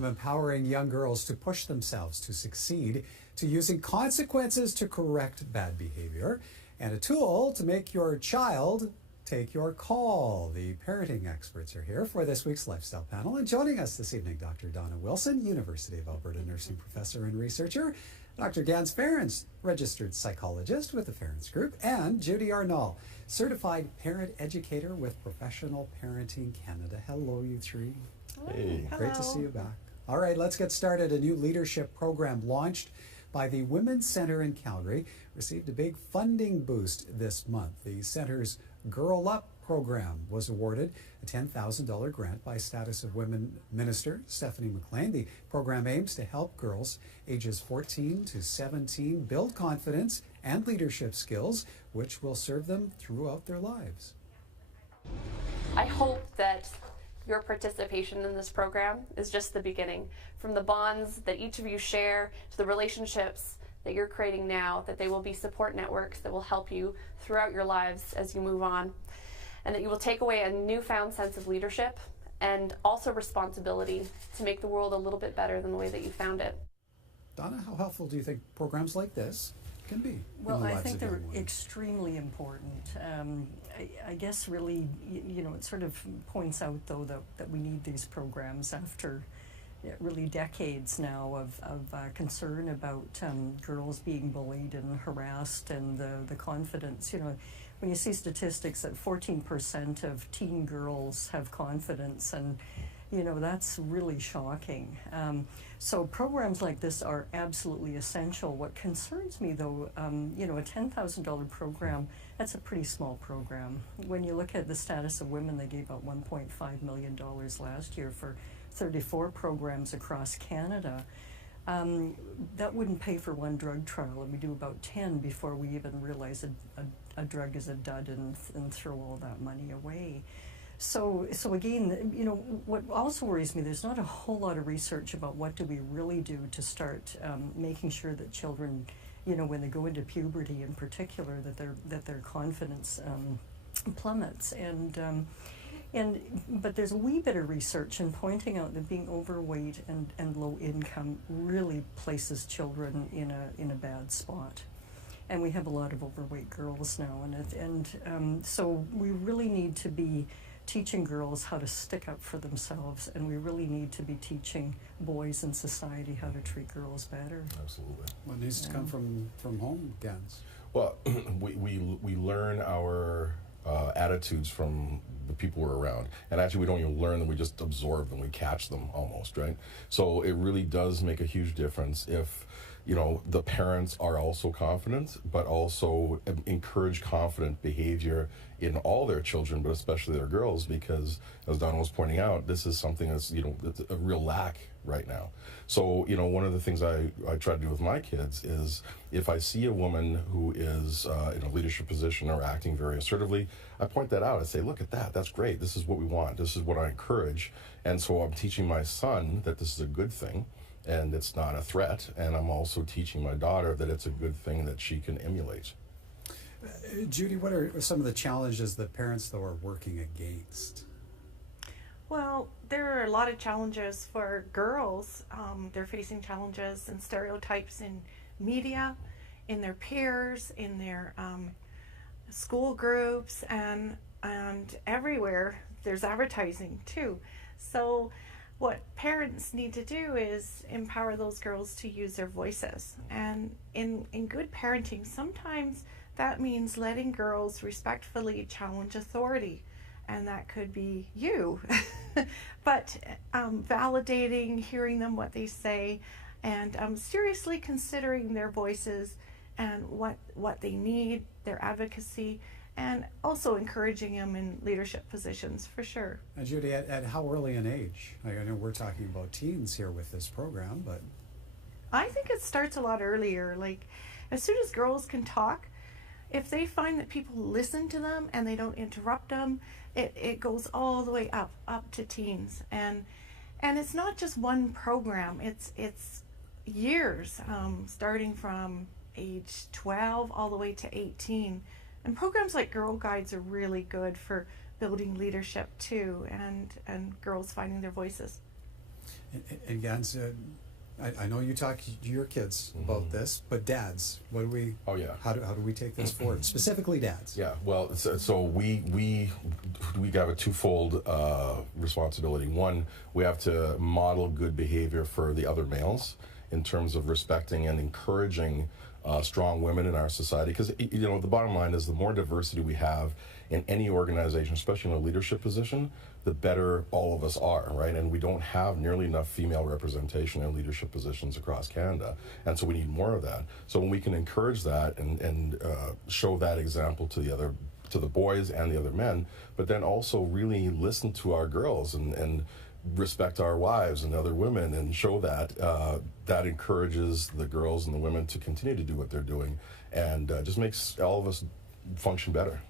from empowering young girls to push themselves to succeed, to using consequences to correct bad behavior, and a tool to make your child take your call. The parenting experts are here for this week's Lifestyle Panel. And joining us this evening, Dr. Donna Wilson, University of Alberta nursing professor and researcher, Dr. Gans Ference, registered psychologist with the Ference Group, and Judy Arnall, certified parent educator with Professional Parenting Canada. Hello, you three. Hey. Great to see you back. All right, let's get started. A new leadership program launched by the Women's Centre in Calgary received a big funding boost this month. The centre's Girl Up program was awarded a $10,000 grant by Status of Women Minister Stephanie McLean. The program aims to help girls ages 14 to 17 build confidence and leadership skills, which will serve them throughout their lives. I hope that your participation in this program is just the beginning. From the bonds that each of you share to the relationships that you're creating now, that they will be support networks that will help you throughout your lives as you move on, and that you will take away a newfound sense of leadership and also responsibility to make the world a little bit better than the way that you found it. Donna, how helpful do you think programs like this can be? Well, I think they're extremely important. I guess really, you know, it sort of points out, though, that we need these programs after really decades now of concern about girls being bullied and harassed, and the confidence. You know, when you see statistics that 14% of teen girls have confidence, and you know, that's really shocking. So programs like this are absolutely essential. What concerns me, though, you know, a $10,000 program, that's a pretty small program. When you look at the Status of Women, they gave out $1.5 million last year for 34 programs across Canada. That wouldn't pay for one drug trial, and we do about 10 before we even realize a drug is a dud and throw all that money away. So again, you know, what also worries me, there's not a whole lot of research about what do we really do to start making sure that children, you know, when they go into puberty in particular, that their confidence plummets. But there's a wee bit of research in pointing out that being overweight and low income really places children in a bad spot. And we have a lot of overweight girls now, so we really need to be teaching girls how to stick up for themselves, and we really need to be teaching boys in society how to treat girls better. Absolutely. What needs to come from home, Gans? Well, we learn our attitudes from the people we're around, and actually we don't even learn them, we just absorb them, we catch them almost, right? So it really does make a huge difference if, you know, the parents are also confident, but also encourage confident behavior in all their children, but especially their girls, because as Donna was pointing out, this is something that's, you know, that's a real lack right now. So, you know, one of the things I try to do with my kids is if I see a woman who is in a leadership position or acting very assertively, I point that out. I say, look at that, that's great. This is what we want. This is what I encourage. And so I'm teaching my son that this is a good thing and it's not a threat. And I'm also teaching my daughter that it's a good thing that she can emulate. Judy, what are some of the challenges that parents, though, are working against? Well, there are a lot of challenges for girls. They're facing challenges and stereotypes in media, in their peers, in their school groups, and everywhere. There's advertising too. So what parents need to do is empower those girls to use their voices. And in good parenting, sometimes that means letting girls respectfully challenge authority. And that could be you, but validating, hearing them, what they say, and seriously considering their voices and what they need, their advocacy, and also encouraging them in leadership positions, for sure. And Judy, at how early an age? I know we're talking about teens here with this program, but I think it starts a lot earlier. Like, as soon as girls can talk, if they find that people listen to them and they don't interrupt them, it goes all the way up to teens. And it's not just one program, it's years, starting from age 12 all the way to 18. And programs like Girl Guides are really good for building leadership too, and girls finding their voices. And Gans, I know you talk to your kids about this, but dads, what do we? Oh yeah. How do we take this forward? Specifically, dads. Yeah. Well, so we have a twofold responsibility. One, we have to model good behavior for the other males in terms of respecting and encouraging strong women in our society. Because the bottom line is, the more diversity we have in any organization, especially in a leadership position, the better all of us are, right? And we don't have nearly enough female representation in leadership positions across Canada, and so we need more of that. So when we can encourage that and show that example to the boys and the other men, but then also really listen to our girls and respect our wives and other women, and show that that encourages the girls and the women to continue to do what they're doing, and just makes all of us function better.